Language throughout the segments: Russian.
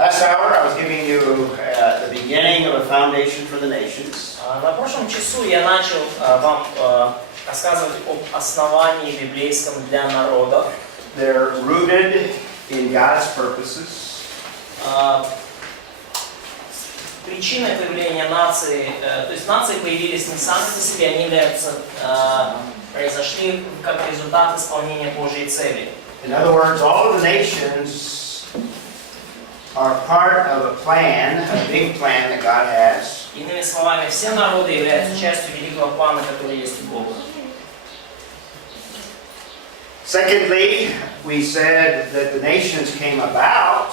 Last hour I was giving you the beginning of a foundation for the nations. На прошлом часу я начал вам рассказывать об основании библейском для народов. They're rooted in God's purposes. Причиной появления нации, то есть нации появились не сами по себе, они произошли как результат исполнения Божьей цели. In other words, all of the nations are part of a plan, a big plan that God has. Иными словами, все народы являются частью великого плана, который есть у Бога. Secondly, we said that the nations came about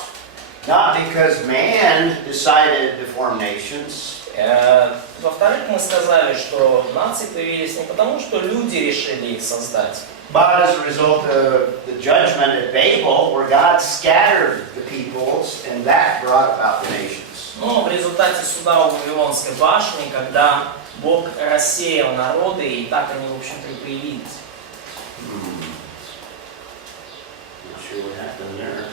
not because man decided to form nations. Во-вторых, мы сказали, что нации появились не потому, что люди решили их создать, But as a result of the judgment at Babel, where God scattered the peoples, and that brought about the nations. но в результате суда у Вавилонской башни, когда Бог рассеял народы, и так они, в общем-то, и появились. Not sure what happened there.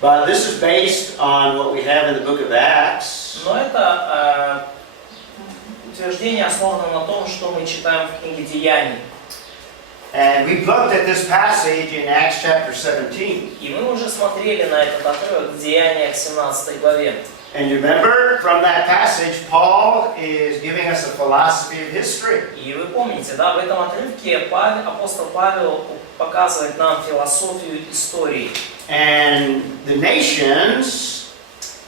But this is based on what we have in the book of Acts. Но это утверждение основано на том, что мы читаем в книге Деяний. And we've looked at this passage in Acts chapter 17. И мы уже смотрели на этот отрывок в Деяниях 17 главе. And you remember from that passage, Paul is giving us a philosophy of history. И вы помните, да, в этом отрывке апостол Павел показывает нам философию истории. And the nations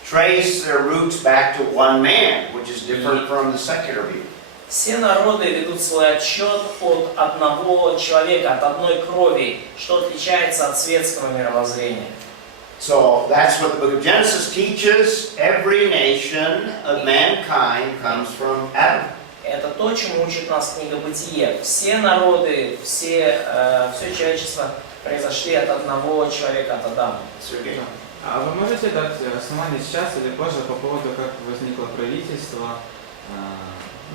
trace their roots back to one man, which is different from the secular view. Все народы ведут свой отсчет от одного человека, от одной крови, что отличается от светского мировоззрения. So that's what the book of Genesis teaches. Every nation of mankind comes from Adam. Это то, чему учит нас книга Бытие. Все народы, все человечество произошли от одного человека, от Адама. А вы можете дать основание сейчас или позже по поводу, как возникло правительство,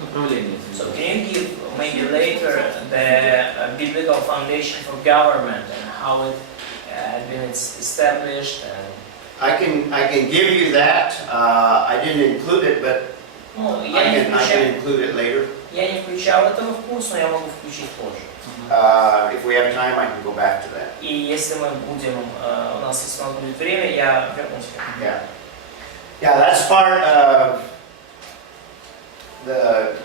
управление этим? So can you give maybe later the biblical foundation for government and how it had been established? I can give you that. I didn't include it, but Ну, I can include it later. я не включал этого в курс, но я могу включить позже. If we have time, I can go back to that. И если мы будем, у нас если у нас будет время, я вернусь к этому. Yeah, that's part of the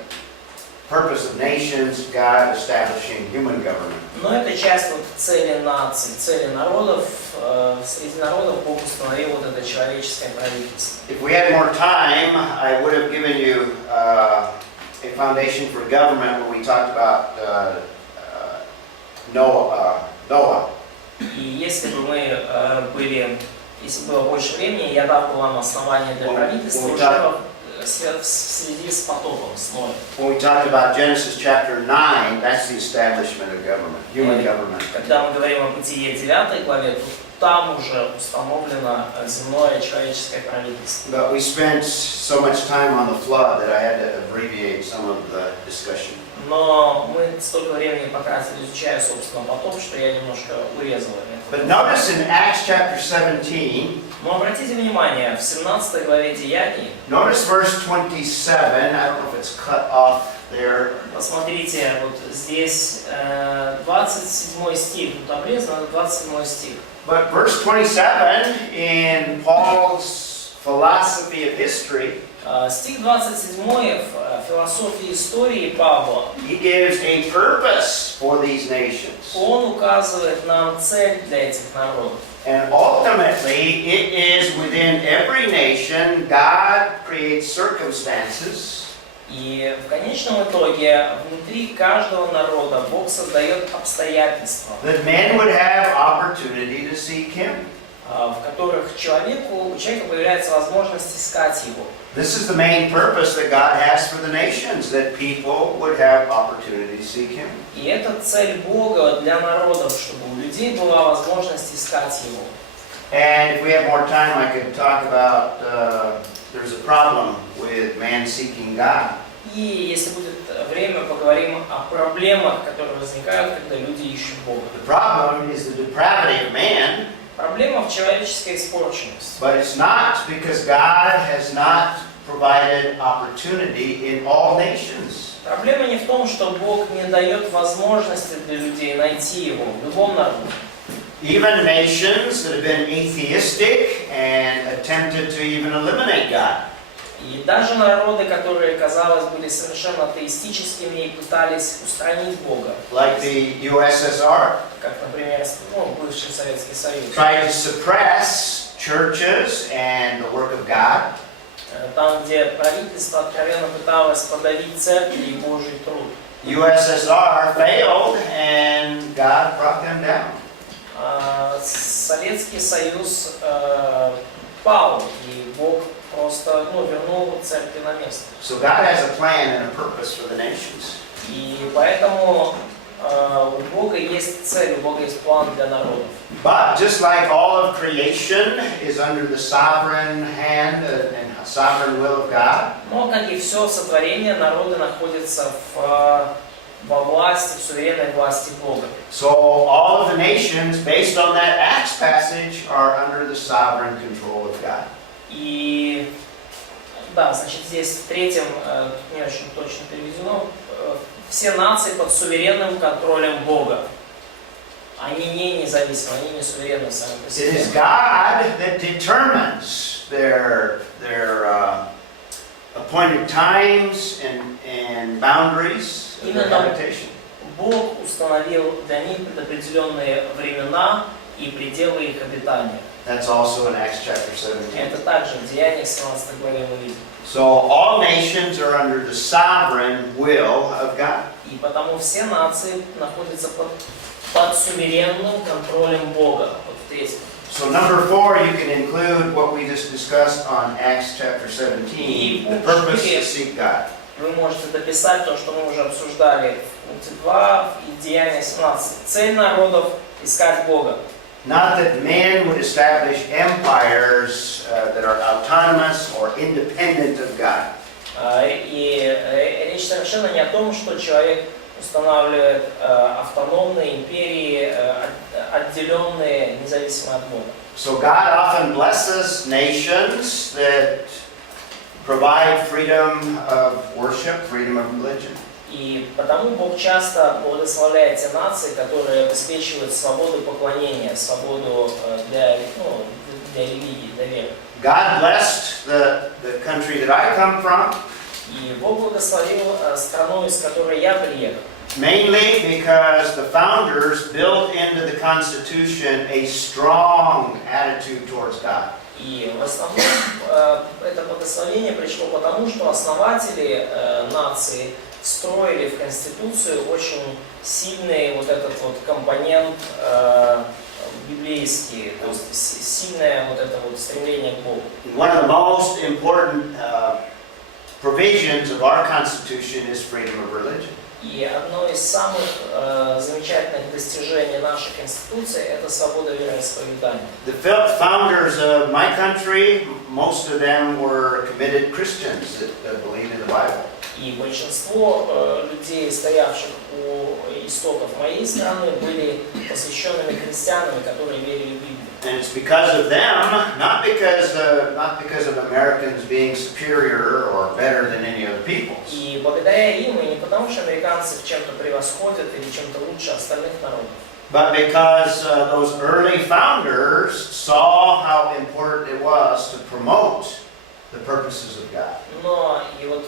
purpose of nations, God establishing human government. Но это часть вот цели наций, цели народов. Среди народов Бог установил вот это человеческое правительство. If we had more time, I would have given you a foundation for government when we talked about Noah. И если бы мы если было больше времени, я дал бы вам основания для правительства уже в связи с потопом, с Ноем. When we talked about Genesis chapter 9, that's the establishment of government, human government. Когда мы говорим о Бытие 9 главе, то там уже установлено земное человеческое правительство. But we spent so much time on the flood that I had to abbreviate some of the discussion. Но мы столько времени потратили, изучая, собственно, потоп, что я немножко урезал это. But notice in Acts chapter 17, Но обратите внимание, в 17 главе Деяний, notice verse 27, I don't know if it's cut off there. посмотрите, вот здесь 27 стих, тут обрезано, это 27 стих. But verse 27 in Paul's philosophy of history, Стих 27 в философии истории Павла, he gives a purpose for these nations. он указывает нам цель для этих народов. And ultimately, it is within every nation, God creates circumstances И в конечном итоге внутри каждого народа Бог создает обстоятельства, that men would have opportunity to seek Him. В которых у человека появляется возможность искать Его. This is the main purpose that God has for the nations, that people would have opportunity to seek Him. И это цель Бога для народов, чтобы у людей была возможность искать Его. And if we have more time, I could talk about there's a problem with man seeking God. И если будет время, поговорим о проблемах, которые возникают, когда люди ищут Бога. The problem is the depravity of man. Проблема в человеческой испорченности. But it's not because God has not provided opportunity in all nations. Проблема не в том, что Бог не дает возможности для людей найти Его в любом народе. Even nations that have been atheistic and attempted to even eliminate God. И даже народы, которые, казалось, были совершенно атеистическими и пытались устранить Бога, Like the USSR, как, например, бывший Советский Союз, tried to suppress churches and the work of God. там, где правительство откровенно пыталось подавить церкви и Божий труд. USSR failed and God brought them down. Советский Союз пал, и Бог просто вернул церкви на место. So God has a plan and a purpose for the nations. И поэтому у Бога есть цель, у Бога есть план для народов. But just like all of creation is under the sovereign hand and sovereign will of God, Но, как и все сотворение, народы находятся во власти, в суверенной власти Бога. so all of the nations, based on that Acts passage, are under the sovereign control of God. И да, значит, здесь в третьем, не очень точно переведено, все нации под суверенным контролем Бога. Они не независимы, они не суверенны сами по It себе. is God that determines their appointed times and boundaries of their habitation. Бог установил для них предопределенные времена и пределы их обитания. That's also in Acts chapter 17. Это также в Деяниях 17 главе мы видим. So all nations are under the sovereign will of God. И потому все нации находятся под суверенным контролем Бога. Вот в третьем. So number 4, you can include what we just discussed on Acts chapter 17, the purpose to seek God. Вы можете дописать то, что мы уже обсуждали в пункте 2 и Деяния 17. Цель народов – искать Бога. Not that men would establish empires that are autonomous or independent of God. И речь совершенно не о том, что человек устанавливает автономные империи, отделенные, независимо от Бога. So God often blesses nations that provide freedom of worship, freedom of religion. И потому Бог часто благословляет те нации, которые обеспечивают свободу поклонения, свободу для религии, для веры. God blessed the country that I come from, И Бог благословил страну, из которой я приехал. mainly because the founders built into the Constitution a strong attitude towards God. И в основном это благословение пришло потому, что основатели нации встроили в Конституцию очень сильный вот этот вот компонент библейский, то есть сильное вот это вот стремление к Богу. One of the most important provisions of our Constitution is freedom of religion. И одно из самых замечательных достижений нашей Конституции – это свобода вероисповедания. The founders of my country, most of them were committed Christians that believed in the Bible. И большинство людей, стоявших у истоков моей страны, были посвященными христианами, которые верили в Библию. And it's because of them, not because of Americans being superior or better than any other peoples. И благодаря им, и не потому, что американцы в чем-то превосходят или чем-то лучше остальных народов, But because those early founders saw how important it was to promote the purposes of God. но и вот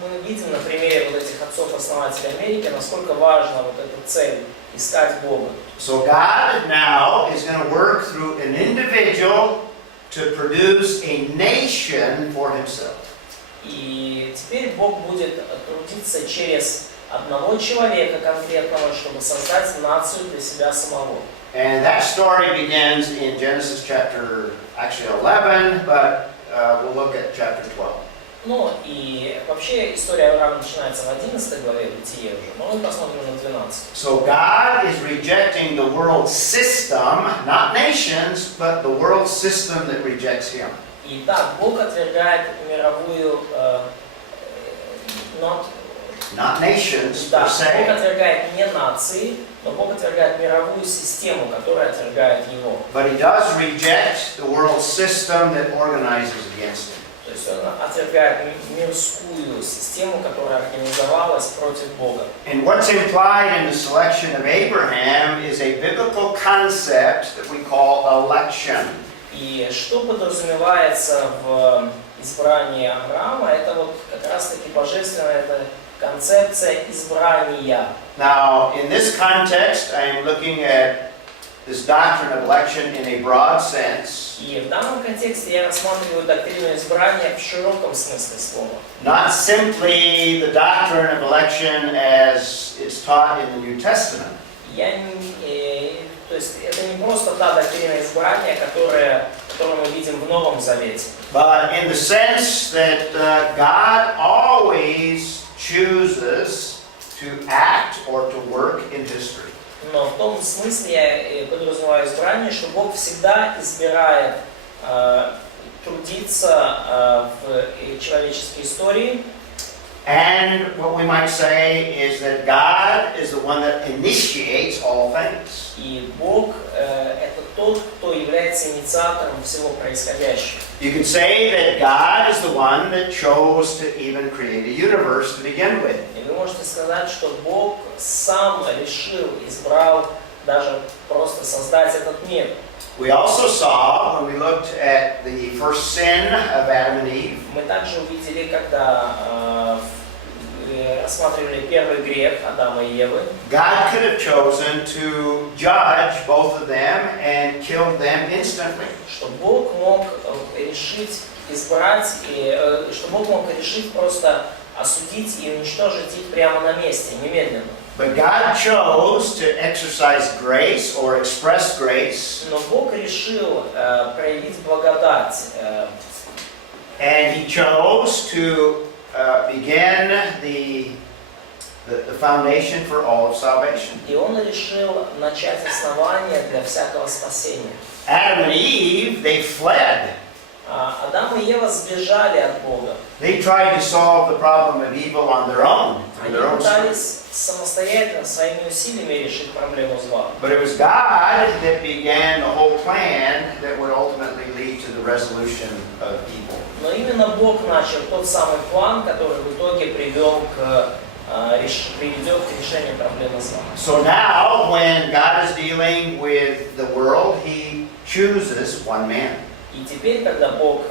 мы видим на примере вот этих отцов-основателей Америки, насколько важна вот эта цель – искать Бога. So God now is going to work through an individual to produce a nation for himself. И теперь Бог будет трудиться через одного человека конкретного, чтобы создать нацию для себя самого. And that story begins in Genesis chapter 11, but we'll look at chapter 12. Ну и вообще история Авраама начинается в 11 главе Бытия уже, но мы посмотрим на 12. So God is rejecting the world system, not nations, but the world system that rejects Him. И так, Бог отвергает мировую, not nations Да, per Бог se. отвергает не нации, но Бог отвергает мировую систему, которая отвергает Его. But he does reject the world system that organizes against him. То есть Он отвергает мирскую систему, которая организовалась против Бога. And what's implied in the selection of Abraham is a biblical concept that we call election. И что подразумевается в избрании Авраама, это вот как раз-таки божественная эта концепция избрания. Now, in this context, I am looking at this doctrine of election in a broad sense, И в данном контексте я рассматриваю доктрину избрания в широком смысле слова. not simply the doctrine of election as it's taught in the New Testament. То есть это не просто та доктрина избрания, которую мы видим в Новом Завете. But in the sense that God always chooses to act or to work in history. Но в том смысле я подразумеваю избрание, что Бог всегда избирает трудиться в человеческой истории. And what we might say is that God is the one that initiates all things. И Бог это тот, кто является инициатором всего происходящего. You could say that God is the one that chose to even create a universe to begin with. И вы можете сказать, что Бог сам решил, избрал даже просто создать этот мир. We also saw, when we looked at the first sin of Adam and Eve, Мы также увидели, когда рассматривали первый грех Адама и Евы, God could have chosen to judge both of them and killed them instantly. что Бог мог решить избрать, что Бог мог решить просто осудить и уничтожить их прямо на месте, немедленно. But God chose to exercise grace or express grace, Но Бог решил проявить благодать, and He chose to begin the foundation for all of salvation. и Он решил начать основание для всякого спасения. Adam and Eve, they fled. Адам и Ева сбежали от Бога. They tried to solve the problem of evil on their own. Они пытались самостоятельно, своими усилиями решить проблему зла. But it was God that began the whole plan that would ultimately lead to the resolution of evil. Но именно Бог начал тот самый план, который в итоге приведет к решению проблемы зла. So now, when God is dealing with the world, He chooses one man. И теперь, когда Бог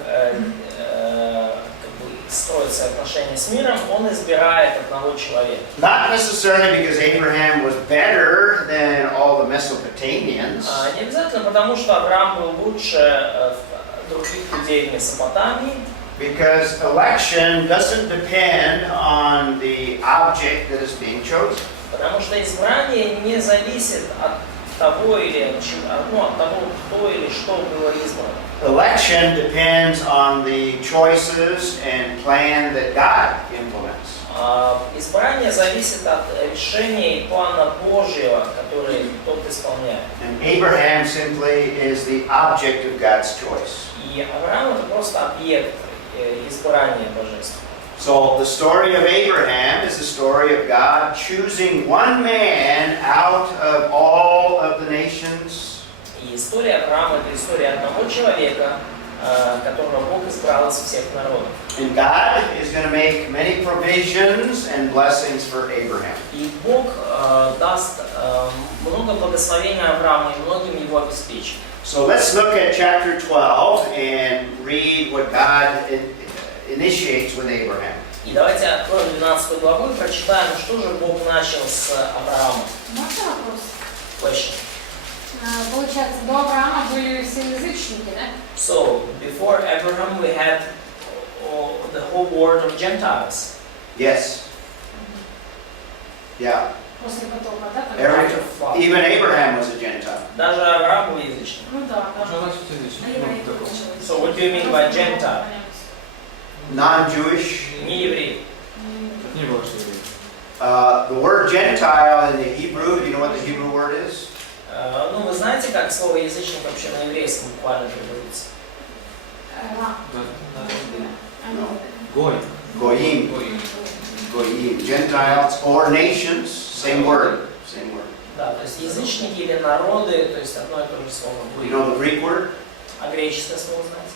строит свои отношения с миром, Он избирает одного человека. Not necessarily because Abraham was better than all the Mesopotamians, Не обязательно потому, что Авраам был лучше других людей в Месопотамии, because election doesn't depend on the object that is being chosen. потому что избрание не зависит от того или от того, кто или что было избрано. Election depends on the choices and plan that God implements. Избрание зависит от решения и плана Божьего, который тот исполняет. And Abraham simply is the object of God's choice. И Авраам это просто объект избрания божества. So the story of Abraham is the story of God choosing one man out of all of the nations. И история Авраама это история одного человека, которого Бог избрал из всех народов. And God is going to make many provisions and blessings for Abraham. И Бог даст много благословения Аврааму и многим его обеспечит. So let's look at chapter 12 and read what God initiates with Abraham. И давайте откроем 12 главу и прочитаем, что же Бог начал с Авраамом. Можно вопрос? Question. Получается, до Авраама были все язычники, да? So, before Abraham we had the whole world of Gentiles. Yes. Yeah. После потопа, да? Even Abraham was a Gentile. Даже Авраам был язычник. Ну да, Что да. значит язычник? А евреи Ну, такого. получилось. So, what do you mean by Gentile? Non-Jewish. Не еврей. Не было, что евреи. The word Gentile in the Hebrew, do you know what the Hebrew word is? Ну, вы знаете, как слово язычник вообще на еврейском буквально переводится? Да. Они- Гой. Goyim. Goyim, Gentiles or nations, same word, same word. Да, то есть язычники или народы, то есть одно и то же слово. You know the Greek word? А греческое слово знаете?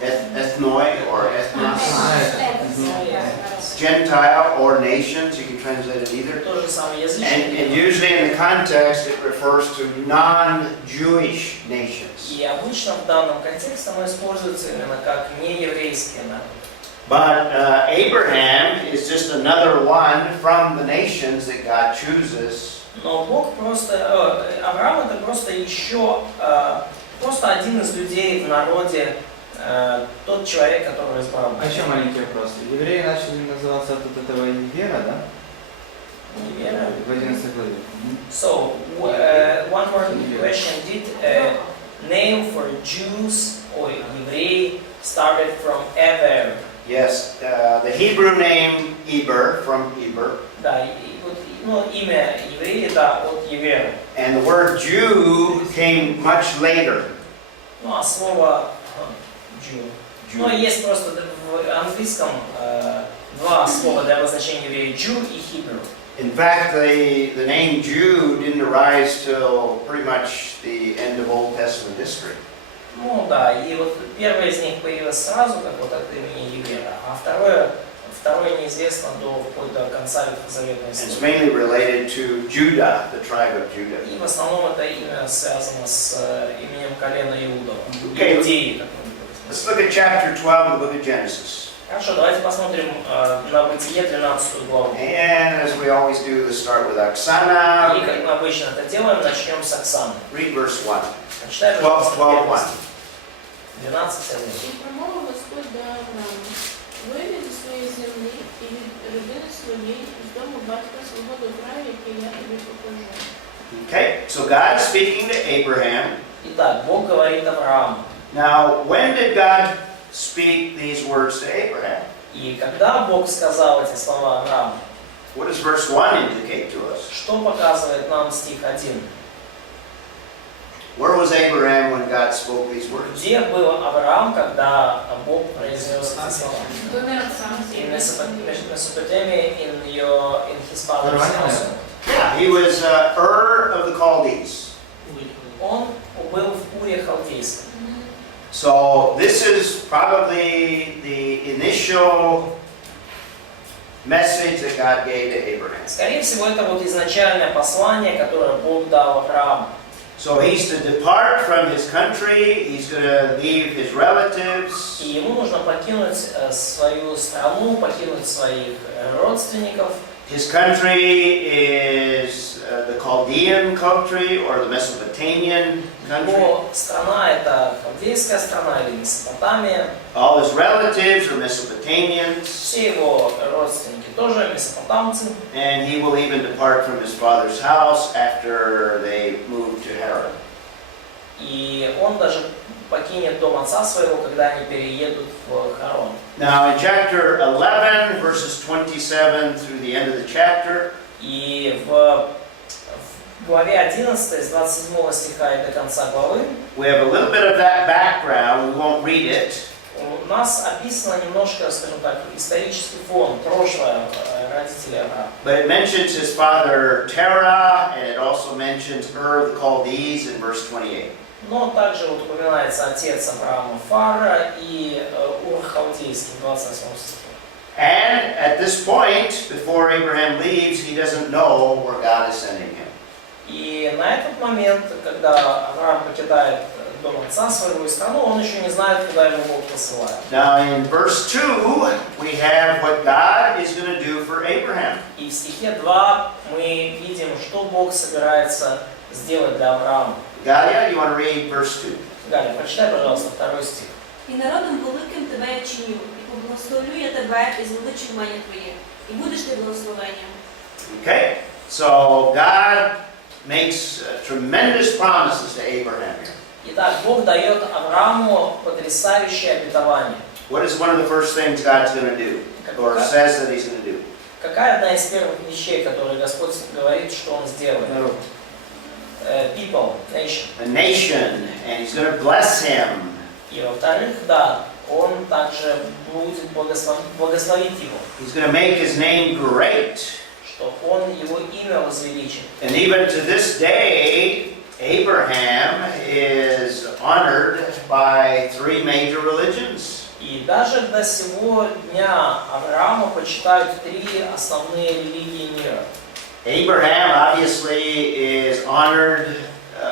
Ethnoi or ethnos. Gentile or nations, you can translate it either. То же самое And язычники. usually in the context it refers to non-Jewish nations. И обычно в данном контексте оно используется именно как нееврейские народы. But Abraham is just another one from the nations that God chooses. Но Бог просто, Авраам это просто еще, просто один из людей в народе, тот человек, который избрал. А еще маленький вопрос. Евреи начали называться от этого Вера, да? Вера. В 11 главе. So, one more question. Did name for Jews or евреи started from Ever? Yes, the Hebrew name Eber, from Eber. Да, и вот, ну, имя евреи это от Евера. And the word Jew came much later. Ну, а слово Jew. Ну, есть просто в английском два слова для обозначения еврея: Jew и Hebrew. In fact, the name Jew didn't arise till pretty much the end of Old Testament history. Ну да, и вот первое из них появилось сразу, как вот от имени Евера, а второе неизвестно вплоть до конца Ветхозаветной And it's истории. mainly related to Judah, the tribe of Judah. И в основном это имя связано с именем колена Иудова. Okay. Иудеи, как мы говорим. Let's look at chapter 12 of the book of Genesis. Хорошо, давайте посмотрим на Бытие 12 главу. And as we always do, let's start with И Oksana. как мы обычно это делаем, начнем с Оксаны. Read verse 1. Прочитай, 12, 12, 12. І промовив Господь до Авраама: вийди зі своєї землі і від родини своєї, з дому батька свого до краю, який я тобі покажу. Okay, so God is speaking to Abraham. Итак, Бог говорит Аврааму. Now, when did God speak these words to Abraham? И когда Бог сказал эти слова Аврааму, What does verse 1 indicate to us? что показывает нам стих 1? Where was Abraham when God spoke these words? Где был Авраам, когда Бог произнес эти слова? In Mesopotamia, in his father's house. Yeah, he was Ur of the Chaldees. Он был в Уре Халдейском. So this is probably the initial message that God gave to Abraham. Скорее всего, это вот изначальное послание, которое Бог дал Аврааму. So he's to depart from his country, he's going to leave his relatives. И ему нужно покинуть свою страну, покинуть своих родственников. His country is the Chaldean country or the Mesopotamian country. Его страна это халдейская страна или Месопотамия. All his relatives are Mesopotamians. Все его родственники тоже месопотамцы. And he will even depart from his father's house after they move to Haran. И он даже покинет дом отца своего, когда они переедут в Харон. Now in chapter 11, verses 27 through the end of the chapter, И в главе 11, с 27 стиха и до конца главы, we have a little bit of that background. We won't read it. у нас описано немножко, скажем так, исторический фон, прошлое родителей Авраама. But it mentions his father Terah, and it also mentions Ur of the Chaldees in verse 28. Но также вот упоминается отец Авраама Фара и Ур Халдейский в 28 стихе. And at this point, before Abraham leaves, he doesn't know where God is sending him. И на этот момент, когда Авраам покидает дом отца своего и страну, он еще не знает, куда его Бог посылает. Now in verse 2, we have what God is going to do for Abraham. И в стихе 2 мы видим, что Бог собирается сделать для Авраама. Galia, you want to read verse 2? Галя, прочитай, пожалуйста, 2 стих. І народом великим тебе я чиню, і поблагословлю я тебе, і звеличу ім'я Твоє, і будеш ти благословенням. Okay, so God makes tremendous promises to Abraham here. Итак, Бог дает Аврааму потрясающее обетование. What is one of the first things God's going to do, or says that He's going to do? Какая одна из первых вещей, которые Господь говорит, что Он сделает? People, nation. A nation, and He's going to bless him. И во-вторых, да, Он также будет благословить его, He's going to make his name great. что он его имя возвеличит. And even to this day, Abraham is honored by three major religions. И даже до сего дня Авраама почитают три основные религии мира. Abraham obviously is honored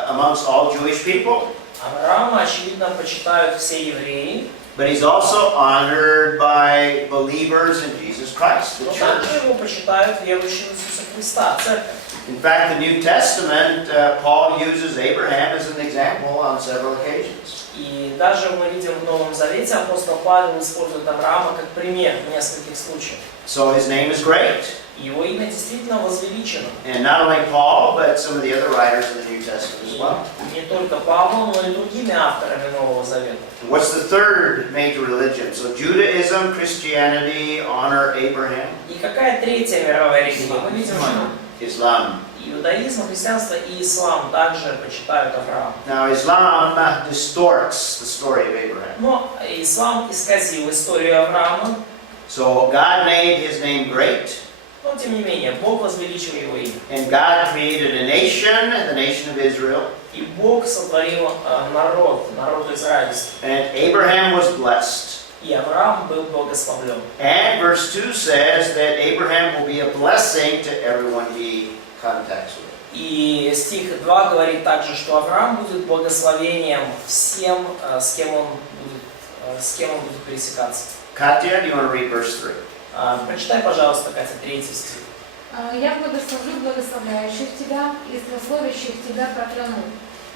amongst all Jewish people, Авраама, очевидно, почитают все евреи, but he's also honored by believers in Jesus Christ, the но church. также его почитают верующие в Иисуса Христа, церковь. In fact, the New Testament, Paul uses Abraham as an example on several occasions. И даже мы видим в Новом Завете, апостол Павел использует Авраама как пример в нескольких случаях. So his name is great. Его имя действительно возвеличено. And not only Paul, but some of the other writers in the New Testament as well. Не только Павлом, но и другими авторами Нового Завета. What's the third major religion? So Judaism, Christianity, honor Abraham. И какая третья мировая религия? Мы видим, что Islam. иудаизм, христианство и ислам также почитают Авраама. Now Islam distorts the story of Abraham. Но ислам исказил историю Авраама, So God made his name great, но тем не менее Бог возвеличил его имя. and God created a nation, the nation of Israel, И Бог сотворил народ израильский. and Abraham was blessed. И Авраам был благословлен. And verse 2 says that Abraham will be a blessing to everyone he contacts with. И стих 2 говорит также, что Авраам будет благословением всем, с кем он будет пересекаться. Katya, do you want to read verse 3? Прочитай, пожалуйста, Катя, 3 стих. Я благословлю благословляющих тебя, и злословящих тебя прокляну,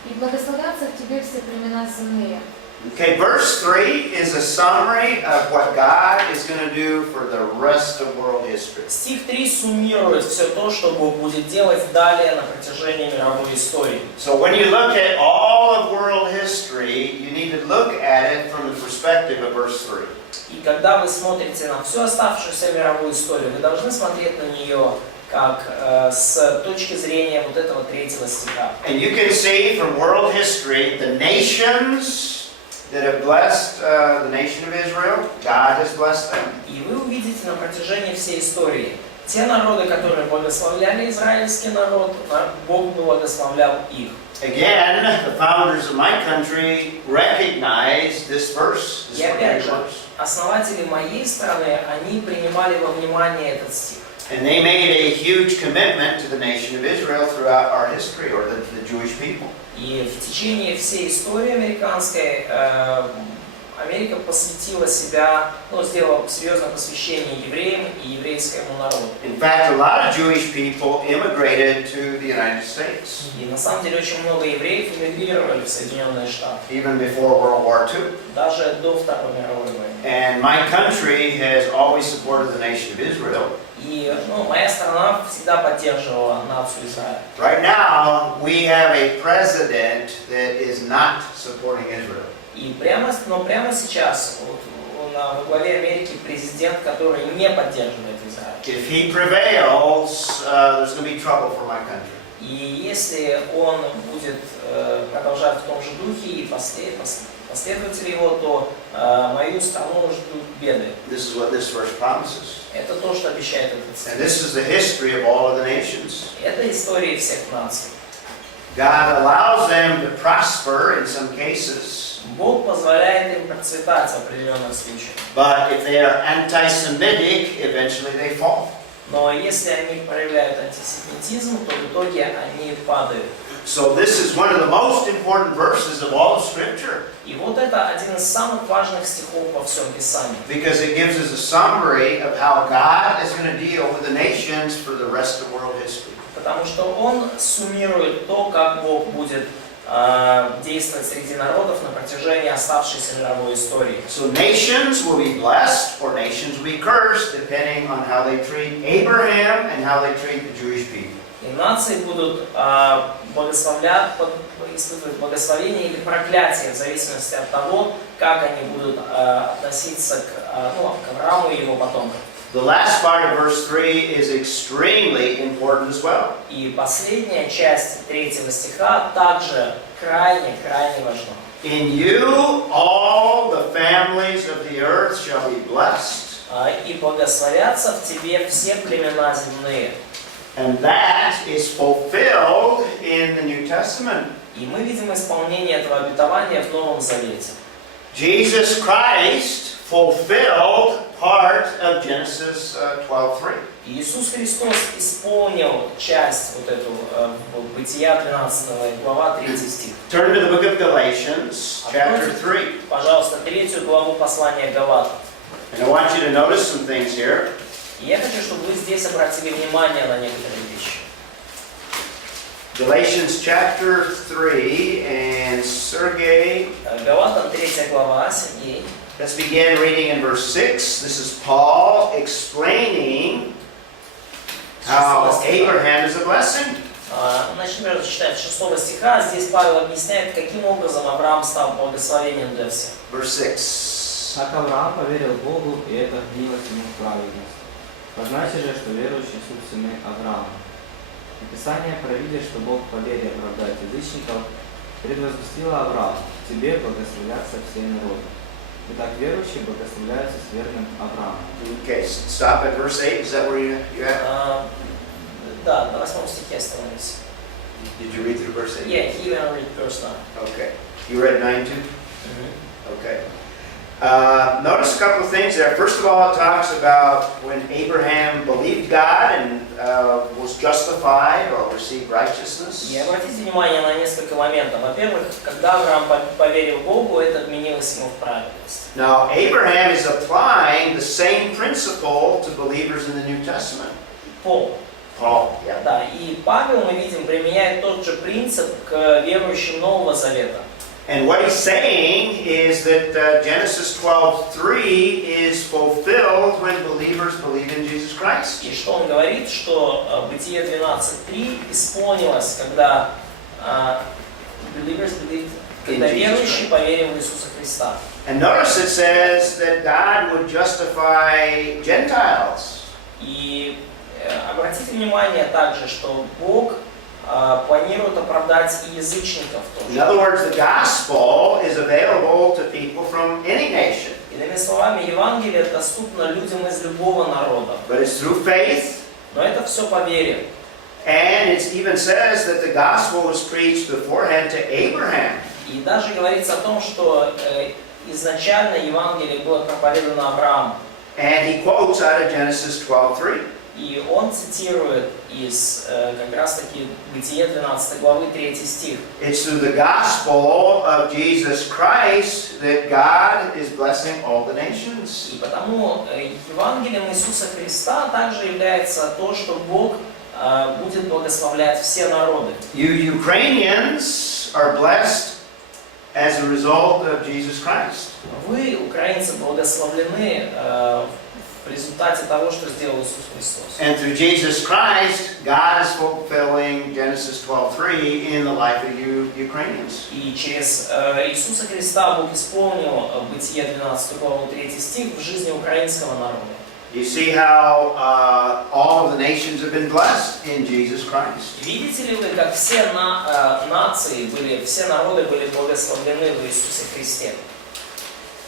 и благословятся в тебе все племена земные. Okay, verse 3 is a summary of what God is going to do for the rest of world history. Стих 3 суммирует все то, что Бог будет делать далее на протяжении мировой истории. So when you look at all of world history, you need to look at it from the perspective of verse 3. И когда вы смотрите на всю оставшуюся мировую историю, вы должны смотреть на нее как с точки зрения вот этого 3 стиха. And you can see from world history, the nations that have blessed the nation of Israel, God has blessed them. И вы увидите на протяжении всей истории, те народы, которые благословляли израильский народ, Бог благословлял их. Again, the founders of my country recognized this verse, this И опять же, verse. основатели моей страны, они принимали во внимание этот стих. And they made a huge commitment to the nation of Israel throughout our history, or the Jewish people. И в течение всей истории американской Америка посвятила себя, сделала серьезное посвящение евреям и еврейскому народу. In fact, a lot of Jewish people immigrated to the United States, И на самом деле очень много евреев эмигрировали в Соединенные Штаты, even before World War II. даже до Второй мировой войны. And my country has always supported the nation of Israel. И моя страна всегда поддерживала нацию Израиля. Right now, we have a president that is not supporting Israel. И прямо сейчас во главе Америки президент, который не поддерживает Израиль. If he prevails, there's going to be trouble for my country. И если он будет продолжать в том же духе и последователи его, то мою страну ждут беды. This is what this verse promises. Это то, что обещает этот стих. And this is the history of all of the nations. Это история всех наций. God allows them to prosper in some cases. Бог позволяет им процветать в определенных случаях. But if they are anti-Semitic, eventually they fall. Но если они проявляют антисемитизм, то в итоге они падают. So this is one of the most important verses of all of Scripture. И вот это один из самых важных стихов во всем Писании. Because it gives us a summary of how God is going to deal with the nations for the rest of world history. Потому что он суммирует то, как Бог будет действовать среди народов на протяжении оставшейся мировой истории. So nations will be blessed or nations will be cursed depending on how they treat Abraham and how they treat the Jewish people. И нации будут испытывать благословение или проклятие в зависимости от того, как они будут относиться к Аврааму и его потомкам. The last part of verse 3 is extremely important as well. И последняя часть 3 стиха также крайне важна. In you all the families of the earth shall be blessed. И благословятся в тебе все племена земные. And that is fulfilled in the New Testament. И мы видим исполнение этого обетования в Новом Завете. Jesus Christ fulfilled part of Genesis 12:3. Иисус Христос исполнил часть вот эту Бытия 12 глава 3 стих. Turn to the book of Galatians, chapter 3. Пожалуйста, 3 главу послания Галатам. And I want you to notice some things here. И я хочу, чтобы вы здесь обратили внимание на некоторые вещи. Galatians chapter 3, and Sergey, Галатам 3 глава, Сергей. let's begin reading in verse 6. This is Paul explaining how Abraham is a blessing. Начнем читать 6 стиха. Здесь Павел объясняет, каким образом Авраам стал благословением для всех. Verse 6. Так Авраам поверил Богу, и это вменилось ему в праведность. Познайте же, что верующие суть сыны Авраама. И Писание, провидя, что Бог по вере оправдает язычников, предвозвестило Аврааму: тебе благословятся все народы. Итак, верующие благословляются с верным Авраамом. Okay, stop at verse 8. Is that where you at? Да, на 8 стихе остановимся. Did you read through verse 8? Yeah, he will read verse 9. Okay. You read 9 too? Okay. Notice a couple of things there. First of all, it talks about when Abraham believed God and was justified or received righteousness. И обратите внимание на несколько моментов. Во-первых, когда Авраам поверил Богу, это отменилось ему в праведность. Now, Abraham is applying the same principle to believers in the New Testament. Paul. Yeah. Да, и Павел, мы видим, применяет тот же принцип к верующим Нового Завета. And what he's saying is that Genesis 12:3 is fulfilled when believers believe in Jesus Christ. И что он говорит, что Бытие 12:3 исполнилось, когда верующие поверили в Иисуса Христа. And notice it says that God would justify Gentiles. И обратите внимание также, что Бог планирует оправдать и язычников тоже. In other words, the gospel is available to people from any nation. Иными словами, Евангелие доступно людям из любого народа. But it's through faith. Но это все по вере. And it even says that the gospel was preached beforehand to Abraham. И даже говорится о том, что изначально Евангелие было проповедано Аврааму. And he quotes out of Genesis 12:3. И он цитирует из как раз таки Бытие 12 главы 3 стих. It's through the gospel of Jesus Christ that God is blessing all the nations. И потому Евангелием Иисуса Христа также является то, что Бог будет благословлять все народы. You Ukrainians are blessed as a result of Jesus Christ. Вы, украинцы, благословлены в результате того, что сделал Иисус Христос. And through Jesus Christ, God is fulfilling Genesis 12:3 in the life of you Ukrainians. И через Иисуса Христа Бог исполнил Бытие 12 главу 3 стих в жизни украинского народа. You see how all of the nations have been blessed in Jesus Christ. Видите ли вы, как все нации были, все народы были благословлены в Иисусе Христе?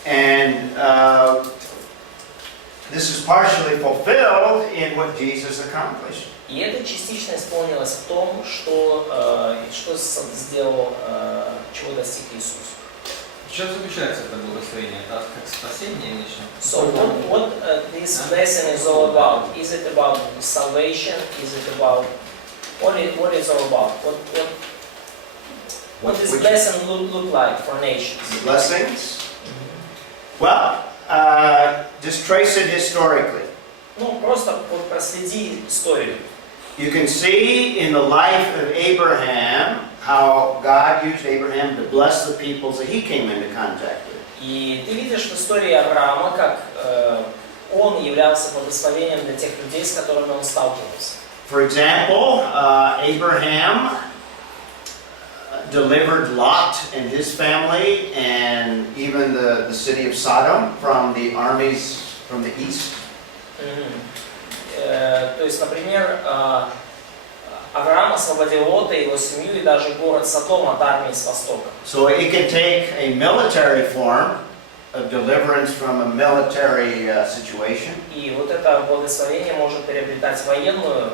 And this is partially fulfilled in what Jesus accomplished. И это частично исполнилось в том, что сделал, чего достиг Иисус. В чем заключается это благословение? Это как спасение или что? So what this blessing is all about? Is it about salvation? Is it about what is all about? What this blessing look like for nations? The blessings? Well, just trace it historically. Ну, просто проследи историю. You can see in the life of Abraham how God used Abraham to bless the peoples that he came into contact with. И ты видишь в истории Авраама, как он являлся благословением для тех людей, с которыми он сталкивался. For example, Abraham delivered Lot and his family and even the city of Sodom from the armies from the east. То есть, например, Авраам освободил Лота, его семью и даже город Содом от армии с востока. So it can take a military form of deliverance from a military situation. И вот это благословение может приобретать военную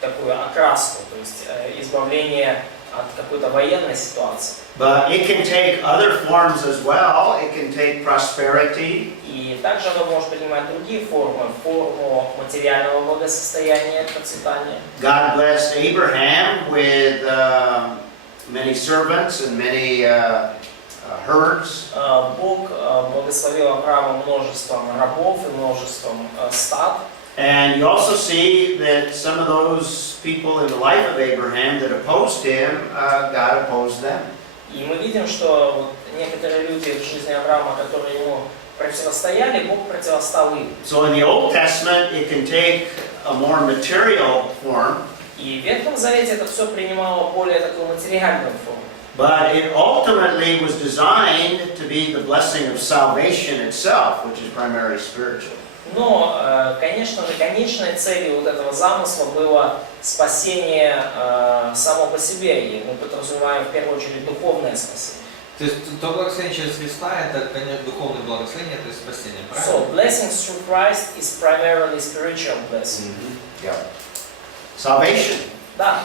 такую окраску, то есть избавление от какой-то военной ситуации. But it can take other forms as well. It can take prosperity. И также оно может принимать другие формы, форму материального благосостояния, процветания. God blessed Abraham with many servants and many herds. Бог благословил Авраама множеством рабов и множеством стад. And you also see that some of those people in the life of Abraham that opposed him, God opposed them. И мы видим, что вот некоторые люди в жизни Авраама, которые ему противостояли, Бог противостал им. So in the Old Testament, it can take a more material form. И в Ветхом Завете это все принимало более такую материальную форму. But it ultimately was designed to be the blessing of salvation itself, which is primarily spiritual. Но, конечно же, конечной целью вот этого замысла было спасение само по себе, и мы подразумеваем в первую очередь духовное спасение. То есть то благословение через Христа это, конечно, духовное благословение, то есть спасение, правильно? So, blessings through Christ is primarily spiritual blessing. Yeah. Salvation. Да,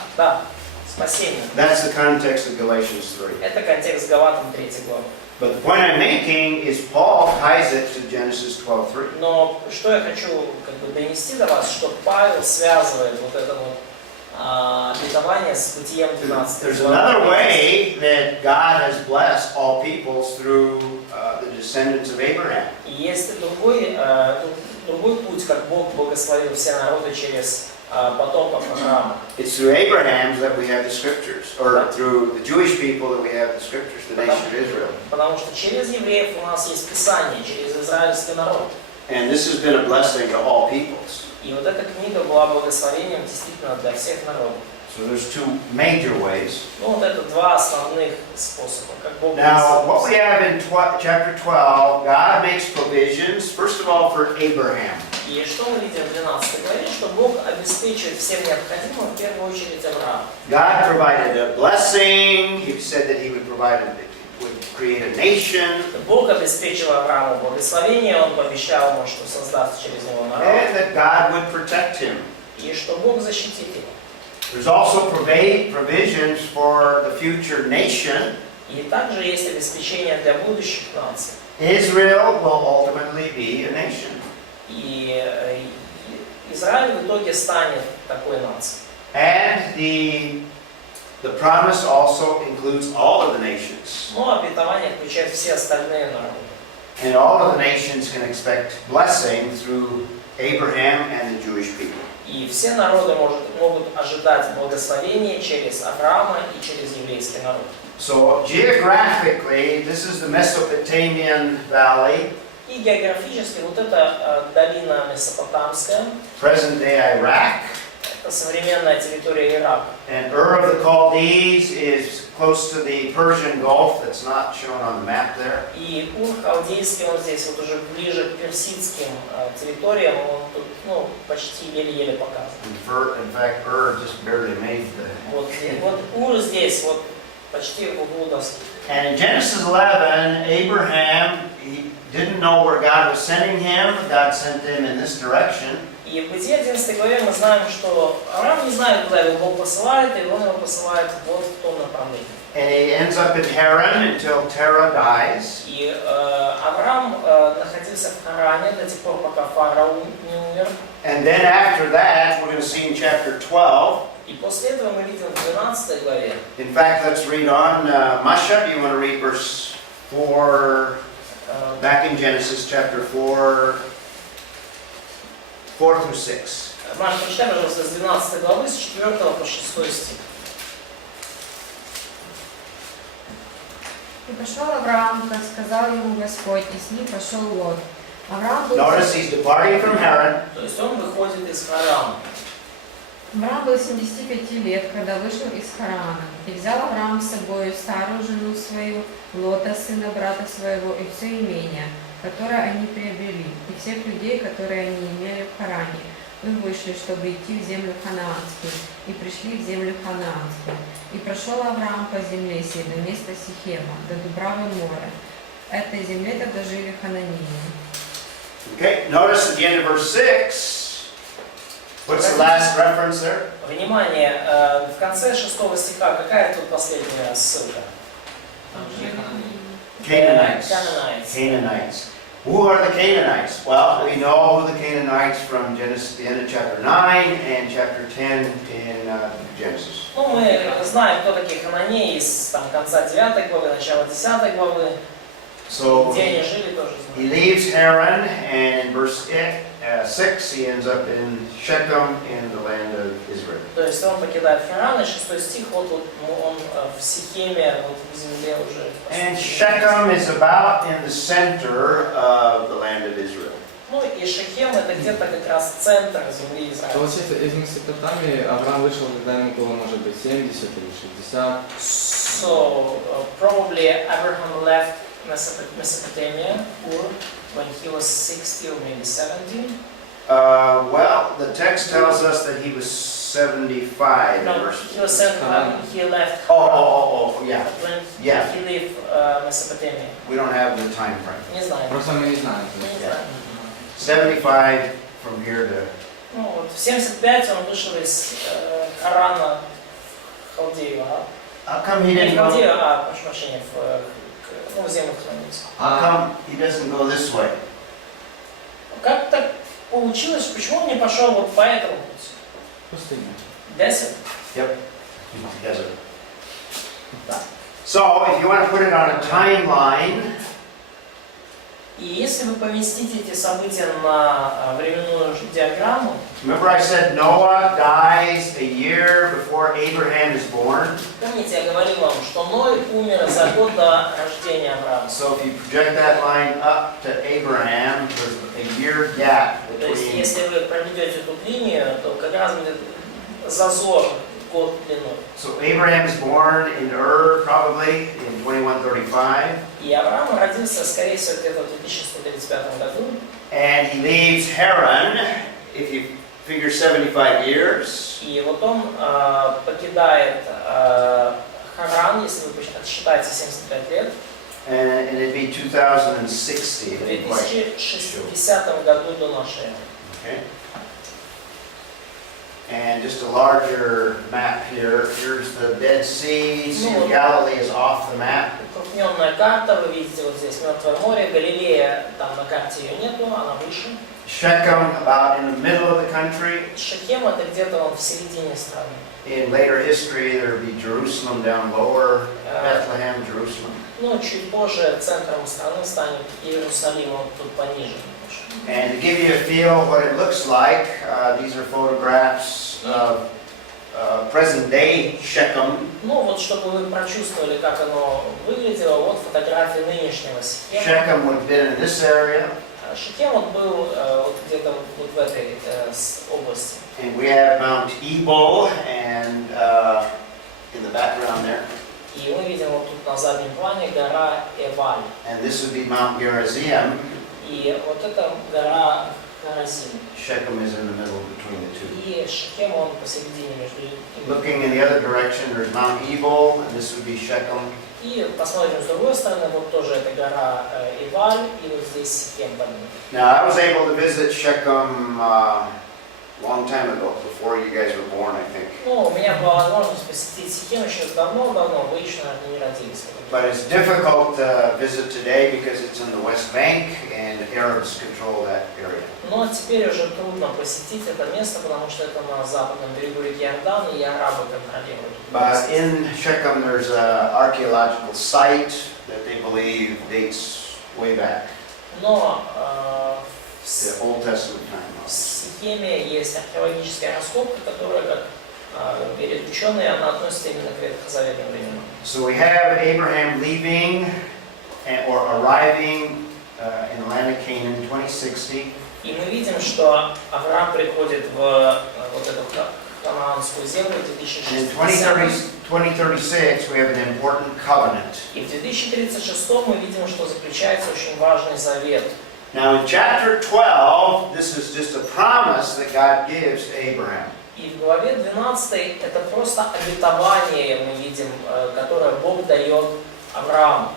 спасение. That's the context of Galatians 3. Это контекст Галатам 3 главы. But the point I'm making is Paul ties it to Genesis 12:3. Но что я хочу донести до вас, что Павел связывает вот это вот обетование с Бытием 12. There's another way that God has blessed all peoples through the descendants of Abraham. И есть другой путь, как Бог благословил все народы через потомков Авраама. It's through Abraham that we have the scriptures, or through the Jewish people that we have the scriptures, the nation of Israel. Потому что через евреев у нас есть Писание, через израильский народ. And this has been a blessing to all peoples. И вот эта книга была благословением действительно для всех народов. So there's two major ways. Ну вот это два основных способа, как Бог Now, what we благословил. have in chapter 12, God makes provisions, first of all, for Abraham. И что мы видим в 12 главе, что Бог обеспечивает всем необходимым в первую очередь Авраама. God provided a blessing. He said that He would would create a nation, Бог обеспечил Аврааму благословение, Он пообещал ему, что создаст через него народ, and that God would protect him. и что Бог защитит его. There's also provisions for the future nation. И также есть обеспечение для будущих наций. Israel will ultimately be a nation. И Израиль в итоге станет такой нацией. And the promise also includes all of the nations. Но обетование включает все остальные народы. And all of the nations can expect blessing through Abraham and the Jewish people. И все народы могут ожидать благословения через Авраама и через еврейский народ. So geographically, this is the Mesopotamian valley, И географически вот эта долина Месопотамская, present-day Iraq, это современная территория Ирака. and Ur of the Chaldees is close to the Persian Gulf. That's not shown on the map there. И Ур-Халдейский, он здесь вот уже ближе к персидским территориям, он тут почти еле-еле показан. In fact, Ur just barely made the... Вот Ур здесь, вот почти в углу доски. And in Genesis 11, Abraham, he didn't know where God was sending him. God sent him in this direction. И в Бытие 11 главе мы знаем, что Авраам не знает, куда его Бог посылает, и он его посылает вот в том направлении. And he ends up in Haran until Terah dies. И Авраам находился в Харане до тех пор, пока фараон не умер. And then after that, we're going to see in chapter 12. И после этого мы видим в 12 главе. In fact, let's read on. Masha, do you want to read verse 4, back in Genesis chapter 4 through 6. Маша, прочитай, пожалуйста, с 12 главы, с 4 по 6 стих. И пошел Авраам, как сказал ему Господь, и с ним пошел Лот. Авраам был... Notice he's departing from Haran. То есть он выходит из Харана. Авраам был 75 лет, когда вышел из Харана. И взял Авраам с собой старую жену свою, Лота, сына брата своего, и все имение. которое они приобрели, и всех людей, которые они имели в Харане. Вы вышли, чтобы идти в землю ханаанскую, и пришли в землю ханаанскую. И прошел Авраам по земле сей до места Сихема, до Дубравы моря. Этой земле тогда жили хананеи. Okay, notice at the end of verse 6, what's the last reference there? Внимание, в конце 6 стиха какая тут последняя ссылка? Canaanites. Canaanites. Canaanites. Who are the Canaanites? Well, we know the Canaanites from Genesis, the end of chapter 9 and chapter 10 in Genesis. Ну, мы знаем, кто такие хананеи из там, конца 9 главы, начала 10 главы. So Где они жили, тоже he знаем. leaves Haran, and in verse 6 he ends up in Shechem in the land of Israel. То есть он покидает Харан, и 6 стих, вот он в Сихеме, вот в земле уже. And Shechem is about in the center of the land of Israel. Ну и Шехем это где-то как раз центр земли Израиля. Получается, из Месопотамии Авраам вышел, когда ему было, может быть, 70 или 60. So probably Abraham left Mesopotamia when he was 60 or maybe 70. Well, the text tells us that he was 75 in No, verse he was he left yeah. when Yeah. he left Mesopotamia. We don't have the time frame. Не знаю. Просто мы не знаем. Не знаю. 75 from here to... Ну, вот в 75 он вышел из Харана в Халдею. How come he Не didn't в go... Халдею, прошу прощения, в землю хранится. How come he doesn't go this way? Как так получилось, почему он не пошел вот по этому пути? Пустыня. Desert? Yep. Desert. Да. So, if you want to put it on a timeline, И если вы поместите эти события на временную диаграмму, remember I said Noah dies a year before Abraham is born? помните, я говорил вам, что Ной умер за год до рождения Авраама. So if you project that line up to Abraham, there's a year gap То есть, between... если вы проведете эту линию, то как раз будет зазор год длиной. So Abraham is born in probably in 2135. И Авраам родился, скорее всего, где-то в 2135 году. And he leaves Haran, if you figure 75 years. И вот он покидает Харан, если вы отсчитаете 75 лет. And it'd be 2060. В 2060 году до нашей эры. Okay. And just a larger map here. Here's the Dead Sea. See, Galilee is off the map. Укрупненная карта, вы видите вот здесь Мертвое море, Галилея, там на карте ее нету, она выше. Shechem about in the middle of the country. Шехем это где-то он в середине страны. In later history, there would be Jerusalem down lower, Bethlehem, Jerusalem. Ну, чуть позже центром страны станет Иерусалим, он тут пониже. And to give you a feel of what it looks like, these are photographs of present-day Shechem. Ну, вот чтобы вы прочувствовали, как оно выглядело, вот фотографии нынешнего Сихема. Shechem would have been in this area. Шехем он был вот где-то вот в этой области. And we have Mount Ebal and in the background there. И мы видим вот тут на заднем плане гора Эваль. And this would be Mount Gerizim. И вот эта гора Харазим. Shechem is in the middle between the two. И Шехем он посередине между ними. Looking in the other direction, there's Mount Ebal, and this would be Shechem. И посмотрим с другой стороны, вот тоже эта гора Эваль, и вот здесь Сихем под ним. Now, I was able to visit Shechem a long time ago, before you guys were born, I think. Ну, у меня была возможность посетить Сихем еще давно-давно, вы еще, наверное, не родились. But it's difficult to visit today because it's in the West Bank and Arabs control that area. Но теперь уже трудно посетить это место, потому что это на западном берегу реки Иордан, и арабы контролируют. But in Shechem, there's an archaeological site that they believe dates way back, Но the Old Testament time. в Сихеме есть археологическая раскопка, которая, как говорят ученые, она относится именно к ветхозаветным временам. So we have Abraham leaving or arriving in the land of Canaan in 2060. И мы видим, что Авраам приходит в вот эту ханаанскую землю в And in 2060. 2036, we have an important covenant. И в 2036 мы видим, что заключается очень важный завет. Now, in chapter 12, this is just a promise that God gives to Abraham. И в главе 12 это просто обетование, мы видим, которое Бог дает Аврааму.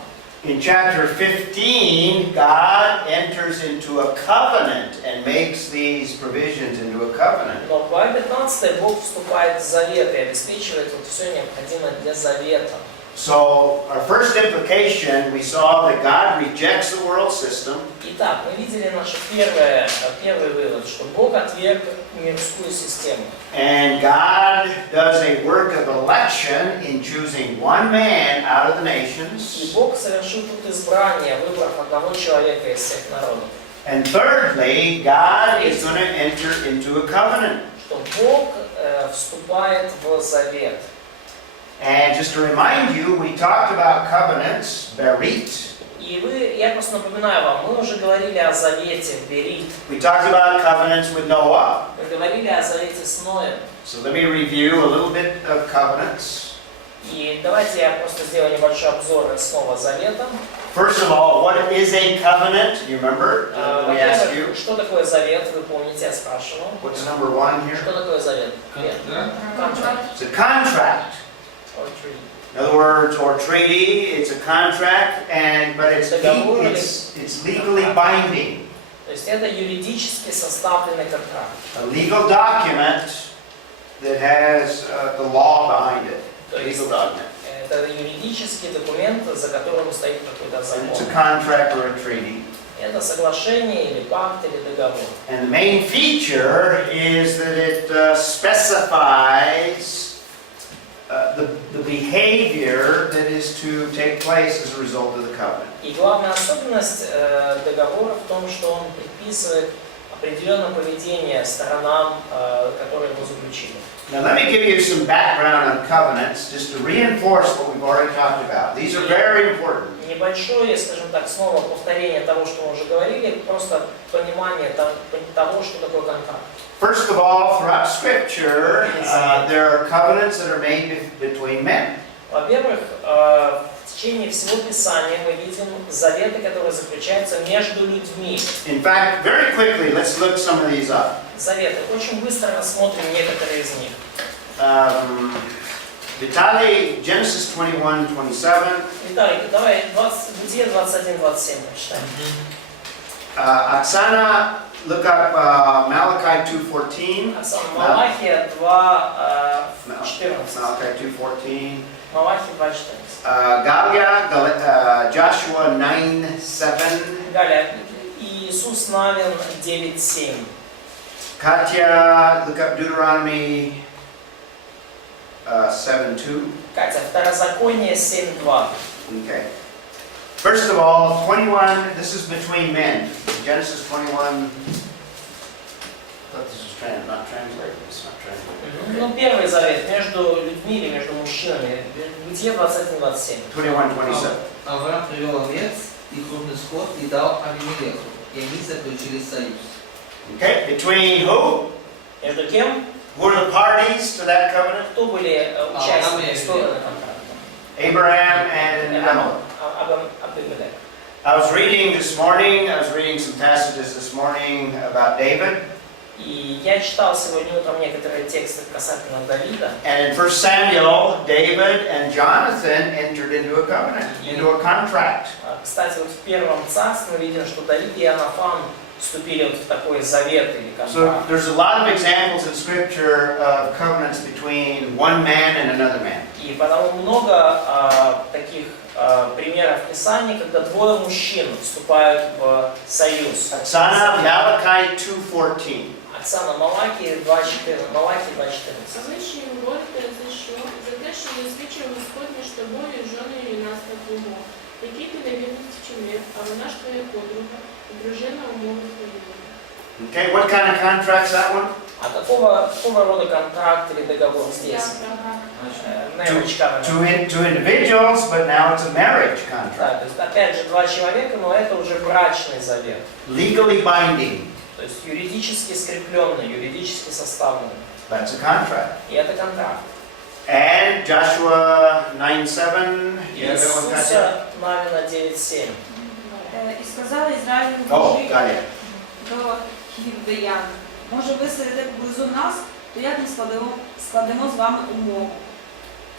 In chapter 15, God enters into a covenant and makes these provisions into a covenant. Но в главе 15 Бог вступает в завет и обеспечивает вот все необходимое для завета. So, our first implication, we saw that God rejects the world system. Итак, мы видели наш первый вывод, что Бог отверг мирскую систему. And God does a work of election in choosing one man out of the И nations. Бог совершил тут избрание, выбрав одного человека из всех народов. And thirdly, God is going to enter into a covenant. Что Бог вступает в завет. And just to remind you, we talked about covenants, berit. И я просто напоминаю вам, мы уже говорили о завете в Берит. We talked about covenants with Noah. Мы говорили о завете с Ноем. So let me review a little bit of covenants. И давайте я просто сделаю небольшой обзор снова завета. First of all, what is a covenant? You remember? We asked you. Что такое завет? Вы помните, я спрашивал. What's number one here? Что такое завет? Contract. It's a contract. Or treaty. In other words, or treaty, it's a contract, but it's legally binding. То есть это юридически составленный контракт. A legal document that has the law behind it. То есть Legal document. это юридический документ, за которым стоит какой-то And it's a закон. contract or a treaty. Это соглашение или пакт или договор. And the main feature is that it specifies the behavior that is to take place as a result of the covenant. И главная особенность договора в том, что он предписывает определенное поведение сторонам, которые его заключили. Now let me give you some background on covenants, just to reinforce what we've already talked about. These are very important. Небольшое, скажем так, снова повторение того, что мы уже говорили, просто понимание того, что такое контракт. First of all, throughout Scripture, there are covenants that are made between men. Во-первых, в течение всего Писания мы видим заветы, которые заключаются между людьми. In fact, very quickly, let's look some of these up. Заветы. Очень быстро рассмотрим некоторые из них. Vitaly, Genesis 21:27. Итак, давай Бытие 21-27 прочитаем. Oksana, look up Malachi 2:14. Малахия 2:14. Malachi 2:14. Малахия 2:14. Galia, Joshua 9:7. Галя, Иисус Навин 9:7. Katya, look up Deuteronomy 7:2. Катя, Второзаконие 7:2. Okay. First of all, 21, this is between men. Genesis 21. I thought this was not translated. It's not translated. Ну, первый завет между людьми или между мужчинами. Бытие 21-27. 21:27. Авраам привел овец и крупный скот и дал Авимелеху, и они заключили союз. Okay, between who? Между кем? Who are the parties to that covenant? Кто были участники стороны контракта? Abraham and Amalek. Абимелех. I was reading some passages this morning about David. И я читал сегодня утром некоторые тексты касательно Давида. And in 1 Samuel, David and Jonathan entered into a covenant, into a contract. Кстати, вот в Первом Царстве мы видим, что Давид и Иоаннафан вступили вот в такой завет или контракт. So there's a lot of examples in Scripture of covenants between one man and another man. И потому много таких примеров в Писании, когда двое мужчин вступают в союз. Oksana, Malachi 2:14. Оксана, Малахия 2:14. Малахия 2:14. Вищий год произошло за те, що засвідчив Господь між тобою і жоною юнацтва твого, який ти невірність вчинив, а вона ж твоя подруга, і дружина умови твоєї. Okay, what kind of contract's that one? А какого рода контракт или договор здесь? To individuals, but now it's a marriage Да, contract. то есть опять же два человека, но это уже брачный завет. Legally binding. То есть юридически скрепленный, юридически составленный. That's a contract. И это контракт. And Joshua 9:7. Иисуса Навина 9:7. І сказали Ізраїлю Oh, Божий got it. до хівдеян. Може, ви сидите поблизу нас, то як ми складемо з вами умову?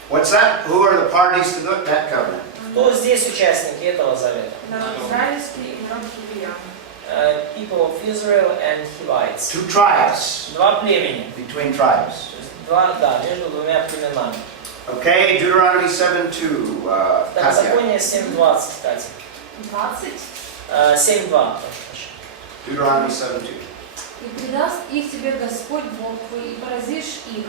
What's that? Who are the parties to that covenant? Кто здесь участники этого завета? Народ ізраїльський і народ хівдеян. People of Israel and Hivites. Two tribes, Два племени. between tribes. То есть два, да, между двумя племенами. Okay, Deuteronomy 7:2. Katya. Второзаконие 7:20, Катя. 20. 7:2. прошу прощения. Deuteronomy 7:2. «И предаст их тебе Господь Бог твой, и поразишь их.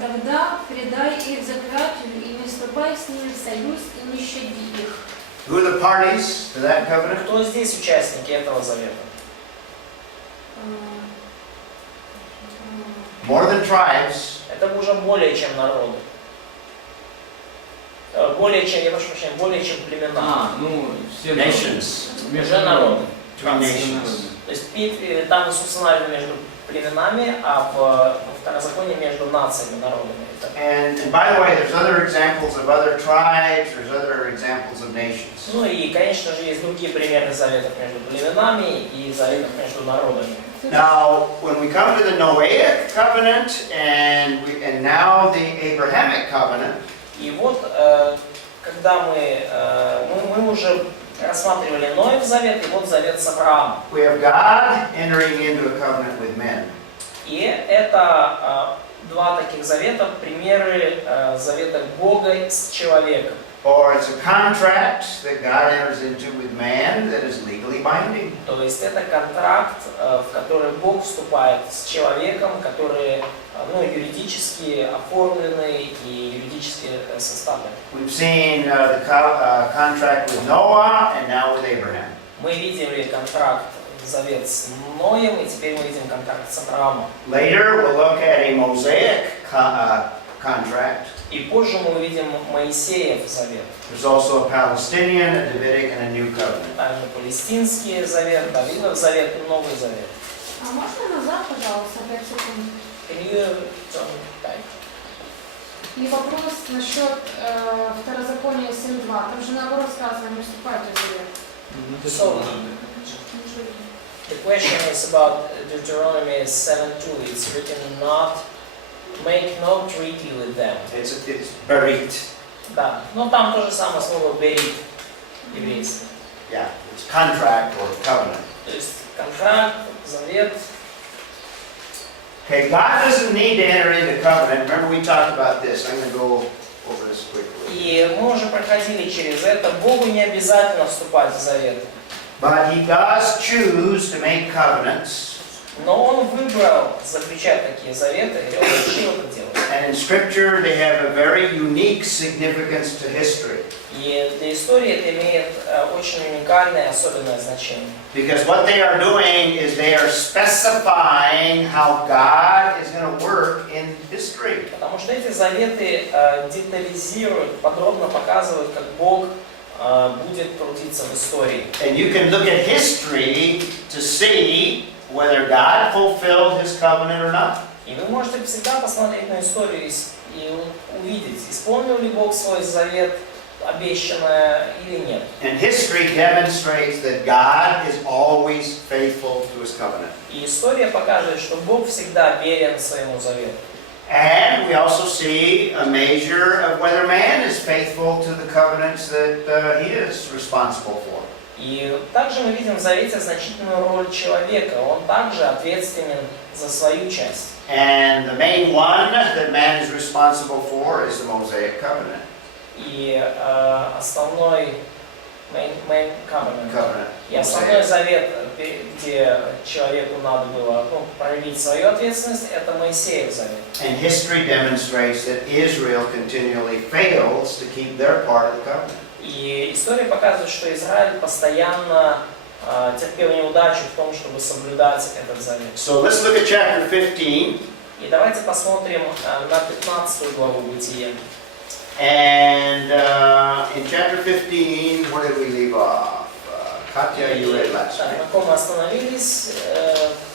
Тогда предай их заклятию, и не вступай с ними в союз, и не щади их». Who are the parties to that covenant? Кто здесь участники этого завета? More than tribes. Это уже более чем народы. Более чем, я прошу прощения, более чем племена. Ну, все Nations. Уже народы. Two nations. То есть там Иисус Навин между племенами, а во второзаконии между нациями, народами. And by the way, there's other examples of other tribes, there's other examples of nations. Ну и, конечно же, есть другие примеры заветов между племенами и заветов между народами. Now, when we come to the Noahic covenant and now the Abrahamic covenant, И вот, когда мы уже рассматривали Ноев завет, и вот завет с Авраамом. we have God entering into a covenant with men. И это два таких завета, примеры завета Бога с человеком. Or it's a contract that God enters into with man that is legally binding. То есть это контракт, в который Бог вступает с человеком, который юридически оформленный и юридически составлен. We've seen the contract with Noah and now with Abraham. Мы видели контракт, завет с Ноем, и теперь мы видим контракт с Авраамом. Later, we'll look at a Mosaic contract. И позже мы увидим Моисеев завет. There's also a Palestinian, a Davidic, and a new covenant. Также палестинский завет, Давидов завет и Новый завет. А можно назад, пожалуйста, 5 секунд? Can you turn back? И вопрос насчет второзакония 7.2. Там же наоборот сказано, не вступайте в завет. So, the question is about Deuteronomy 7:2. It's written, not make no treaty with them. It's berit. Да, но там то же самое слово берит еврейское. Yeah, it's contract or covenant. То есть контракт, завет. Okay, God doesn't need to enter into covenant. Remember we talked about this. I'm going to go over this quickly. И мы уже проходили через это. Богу не обязательно вступать в завет. But He does choose to make covenants. Но Он выбрал заключать такие заветы, и Он решил это делать. And in Scripture they have a very unique significance to history. И для истории это имеет очень уникальное, особенное значение. Because what they are doing is they are specifying how God is going to work in history. Потому что эти заветы детализируют, подробно показывают, как Бог будет трудиться в истории. And you can look at history to see whether God fulfilled His covenant or not. И вы можете всегда посмотреть на историю и увидеть, исполнил ли Бог свой завет, обещанное или нет. And history demonstrates that God is always faithful to His covenant. И история показывает, что Бог всегда верен своему завету. And we also see a measure of whether man is faithful to the covenants that he is responsible for. И также мы видим в завете значительную роль человека. Он также ответственен за свою часть. And the main one that man is responsible for is the Mosaic covenant. И основной main covenant. И основной Mosaic. завет, где человеку надо было проявить свою ответственность, это Моисеев завет. And history demonstrates that Israel continually fails to keep their part of the covenant. И история показывает, что Израиль постоянно терпел неудачу в том, чтобы соблюдать этот завет. So let's look at chapter 15. И давайте посмотрим на 15 главу Бытия. And in chapter 15, where did we leave off? Katya, you read last На week. каком мы остановились?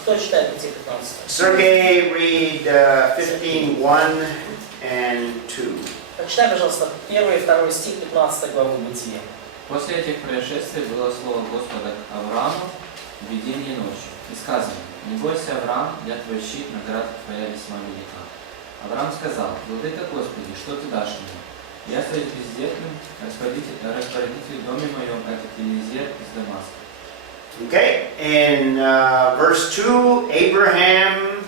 В Кто читает Бытие 15? Sergey, read 15:1 and 2. Прочитай, пожалуйста, 1 и 2 стих 15 главы Бытия. После этих происшествий было слово Господа к Аврааму в видении ночью. И сказано: «Не бойся, Авраам, я твой щит, награда твоя весьма велика». Авраам сказал: «Владыка Господи, что ты дашь мне? Я стою бездетным, распорядитель в доме моем, этот Елизер из Дамаска». Okay, in verse 2, Abraham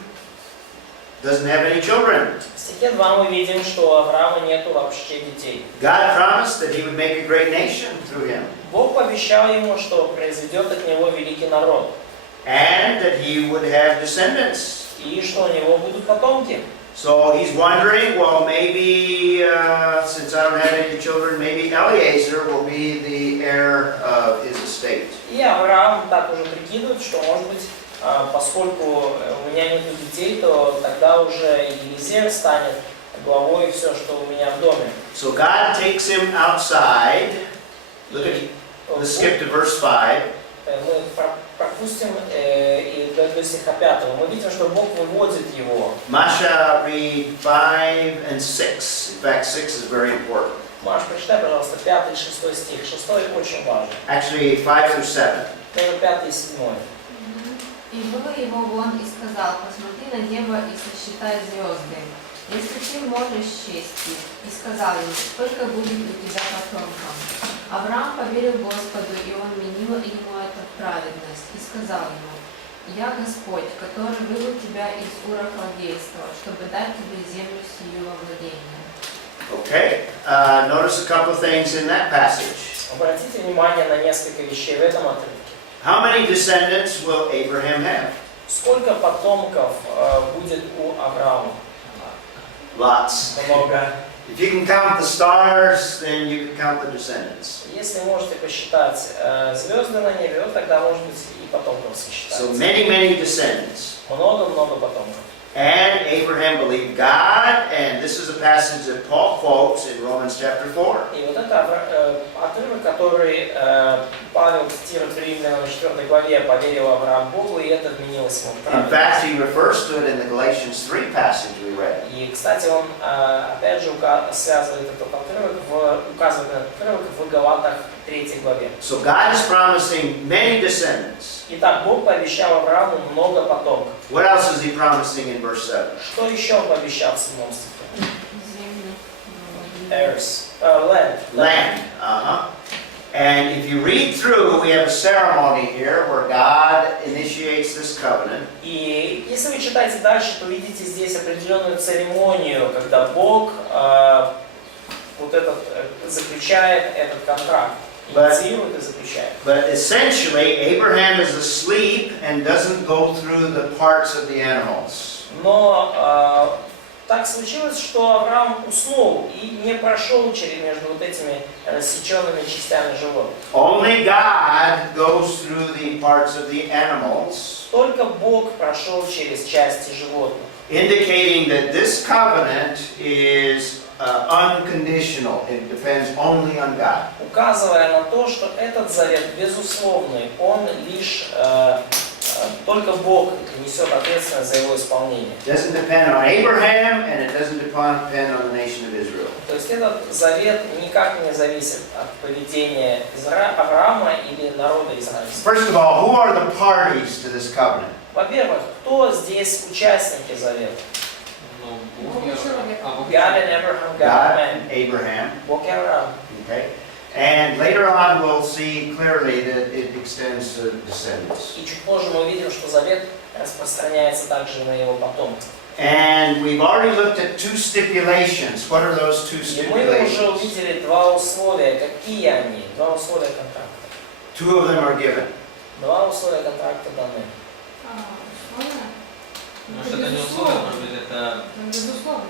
doesn't have any children. В стихе 2 мы видим, что у Авраама нету вообще детей. God promised that he would make a great nation through him, Бог пообещал ему, что произойдет от него великий народ, and that he would have descendants. и что у него будут потомки. So he's wondering, well, maybe, since I don't have any children, maybe Eliezer will be the heir of his estate. И Авраам так уже прикидывает, что, может быть, поскольку у меня нет детей, то тогда уже Елизер станет главой и все, что у меня в доме. So God takes him outside. Look at, let's skip to verse 5. Мы пропустим и до стиха 5. Мы видим, что Бог выводит его. Masha, read 5 and 6. In fact, 6 is very important. Маш, прочитай, пожалуйста, 5 и 6 стих. 6 очень важен. Actually, 5 through 7. Даже 5 и 7. И вывел его вон и сказал: посмотри на небо и сосчитай звезды, если ты можешь счесть их. И сказал ему: сколько будет у тебя потомков. Авраам поверил Господу, и он менил ему это в праведность. И сказал ему: я Господь, который вывел тебя из Ура Халдейского, чтобы дать тебе землю сию во владение. Okay, notice a couple of things in that passage. Обратите внимание на несколько вещей в этом отрывке. How many descendants will Abraham have? Сколько потомков будет у Авраама? Lots. Много. If you can count the stars, then you can count the descendants. Если можете посчитать звезды на небе, вот тогда, может быть, и потомков So сосчитать. many descendants. Много-много потомков. And Abraham believed God, and this is a passage that Paul quotes in Romans chapter 4. И вот это отрывок, который Павел цитирует в Римлянам 4 главе: «Поверил Авраам Богу, и это вменилось ему в In праведность». fact, he refers to it in the Galatians 3 passage we read. И, кстати, он опять же связывает этот отрывок, указывает на этот отрывок в Галатах 3 главе. So God is promising many descendants. Итак, Бог пообещал Аврааму много потомков. What else is he promising in verse 7? Что еще он пообещал в 7 стихе? Землю. Heirs. Land. Land. And if you read through, we have a ceremony here where God initiates this covenant. И если вы читаете дальше, то видите здесь определенную церемонию, когда Бог заключает этот контракт. Инициирует и заключает. But essentially, Abraham is asleep and doesn't go through the parts of the animals. Но так случилось, что Авраам уснул и не прошел между вот этими рассеченными частями животных. Only God goes through the parts of the animals, Только Бог прошел через части животных, indicating that this covenant is unconditional. It depends only on God. указывая на то, что этот завет безусловный, он лишь только Бог несет ответственность за его исполнение. It doesn't depend on Abraham, and it doesn't depend on the nation of Israel. То есть этот завет никак не зависит от поведения Авраама или народа израильского. First of all, who are the parties to this covenant? Во-первых, кто здесь участники завета? Бог и Авраам. God and Abraham, God God and and Abraham. Бог и Авраам. Okay? And later on, we'll see clearly that it extends to descendants. И чуть позже мы увидим, что завет распространяется также на его потомков. And we've already looked at two stipulations. What are those two И мы уже stipulations? увидели два условия. Какие они? Два условия контракта. Two of them are given. Два условия контракта даны. Может, это не условие, может быть, это... Безусловно.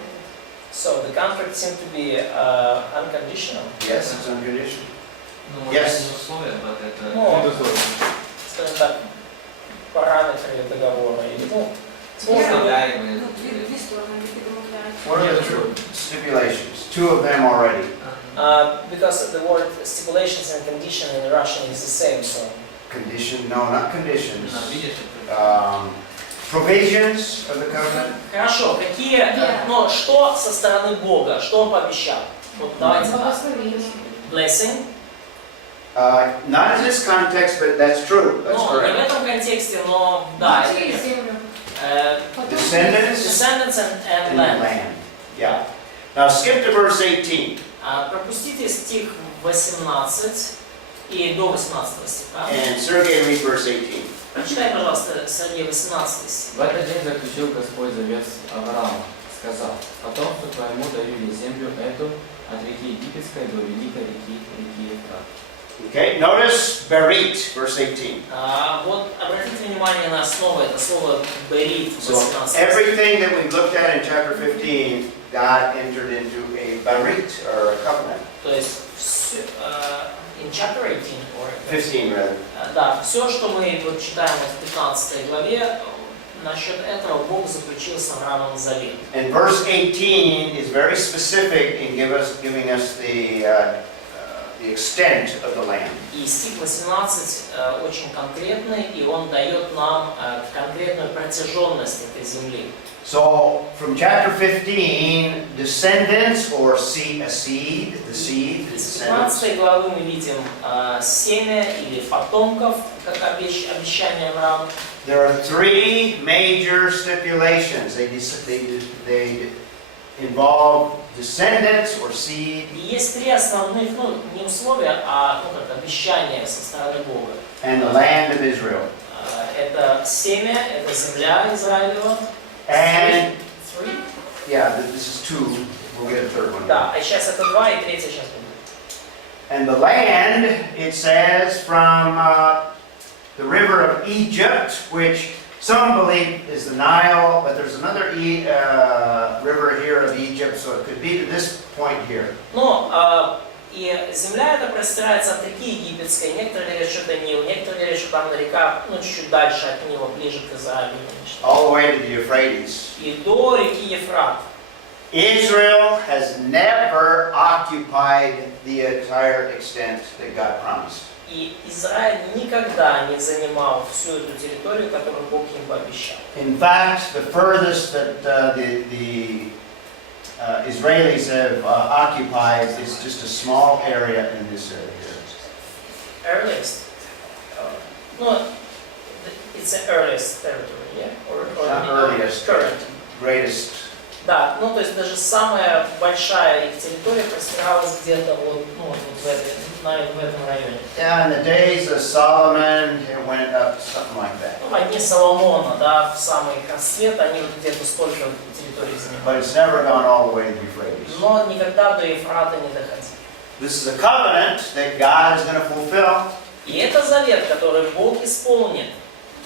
So the contract seemed to be unconditional. Yes, it's unconditional. Ну, может, Yes. это не условие, но это... Ну, скажем так, параметры договора. Или, Составляемые. Две стороны договариваются. What are the two stipulations? Two of them already. Because the word stipulations and condition in Russian is the same, so Condition? No, not conditions. Видишь, это... provisions of the covenant. Хорошо, какие, Yeah. но что со стороны Бога, что Он пообещал? Вот давайте так. Благословение. Blessing. Not in this context, but that's true. That's Ну, не в correct. этом контексте, но да. Детей и землю. Потом- Descendants Descendants and and land. land. Yeah. Now skip to verse 18. Пропустите стих 18 и до 18 стиха. And Sergey, read verse 18. Прочитай, пожалуйста, Сергей, 18 стих. В этот день заключил Господь завет с Авраамом, сказал: потомству твоему даю я землю эту от реки Египетской до великой реки Ефрат. Okay, notice Berit, verse 18. Вот обратите внимание на слово, это слово «берит» в So 18. everything that we looked at in chapter 15, God entered into a Berit, or a covenant. То есть, in chapter 18, or 15 rather. да, все, что мы вот читаем вот в 15 главе, насчет этого Бог заключил с Авраамом завет. And verse 18 is very specific in giving us the extent of the land. И стих 18 очень конкретный, и он дает нам конкретную протяженность этой земли. So from chapter 15, descendants or seed, the seed, the Из descendants. 15 главы мы видим семя или потомков, как обещание Авраама. There are three major stipulations. They involve descendants or seed И есть три основных, ну, не условия, а ну, как обещания со стороны Бога. and the land of Israel. Это семя, это земля Израилева. And Three. yeah, this is two. We'll get a third one. Да, а сейчас это два, и третья сейчас будет. And the land, it says, from the river of Egypt, which some believe is the Nile, but there's another river here of Egypt, so it could be to this point here. Но и земля эта простирается от реки Египетской. Некоторые говорят, что это Нил, некоторые говорят, что там река, ну, чуть-чуть дальше от Нила, ближе к Израилю. All the way to the Euphrates. И до реки Ефрат. Israel has never occupied the entire extent that God promised. И Израиль никогда не занимал всю эту территорию, которую Бог им пообещал. In fact, the furthest that the Israelis have occupied is just a small area in this area here. Earliest. No, it's the earliest territory, yeah? Or Not earliest. Current. Greatest. Да, ну то есть даже самая большая их территория простиралась где-то вот, ну, вот в этом районе. Yeah, in the days of Solomon, it went up something like that. Ну, во дни Соломона, да, в самый расцвет, они вот где-то столько территорий But занимали. it's never gone all the way to the Euphrates. Но никогда до Ефрата не доходили. This is a covenant that God is going to fulfill. И это завет, который Бог исполнит.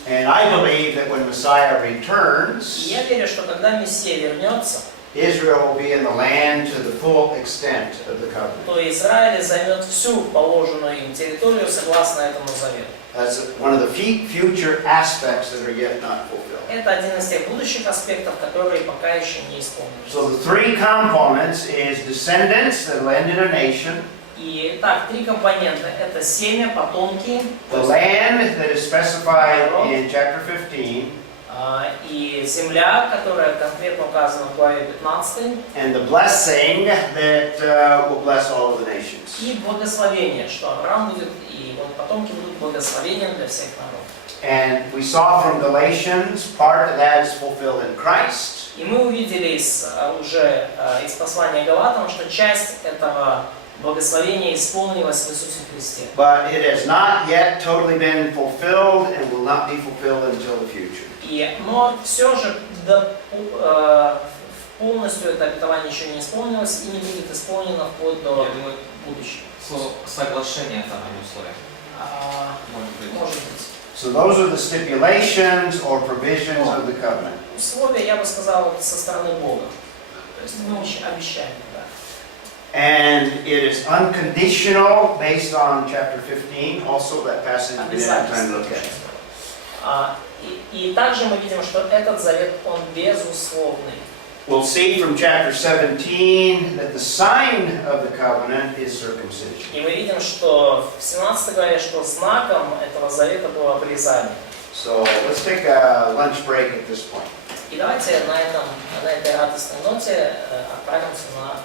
And I believe that when Messiah И returns, я верю, что когда Мессия вернется, Israel will be in the land to the full extent of the covenant. то Израиль займет всю положенную им территорию согласно этому завету. That's one of the future aspects that are yet not fulfilled. Это один из тех будущих аспектов, которые пока еще не исполнились. So the three components is descendants that landed a nation, И так, три компонента. Это семя, потомки, the land that is specified in chapter 15, и земля, которая конкретно указана в главе 15, and the blessing that will bless all of the nations. и благословение, что Авраам будет, и его потомки будут благословением для всех народов. And we saw from Galatians, part of that is fulfilled in Christ. И мы увидели уже из послания Галатам, что часть этого благословение исполнилось в Иисусе Христе. But it has not yet totally been fulfilled and will not be fulfilled until the future. Но все же полностью это обетование еще не исполнилось и не будет исполнено вплоть до будущего. Слово соглашение там, а не условие. Может быть. So those are the stipulations or provisions of the covenant. Условия, я бы сказал, со стороны Бога. То есть обещание, да. And it is unconditional based on chapter 15, also that passage we didn't have time to look at. И также мы видим, что этот завет, он безусловный. We'll see from chapter 17 that the sign of the covenant is circumcision. И мы видим, что в 17 главе, что знаком этого завета было обрезание. So let's take a lunch break at this point. И давайте на этой радостной ноте отправимся на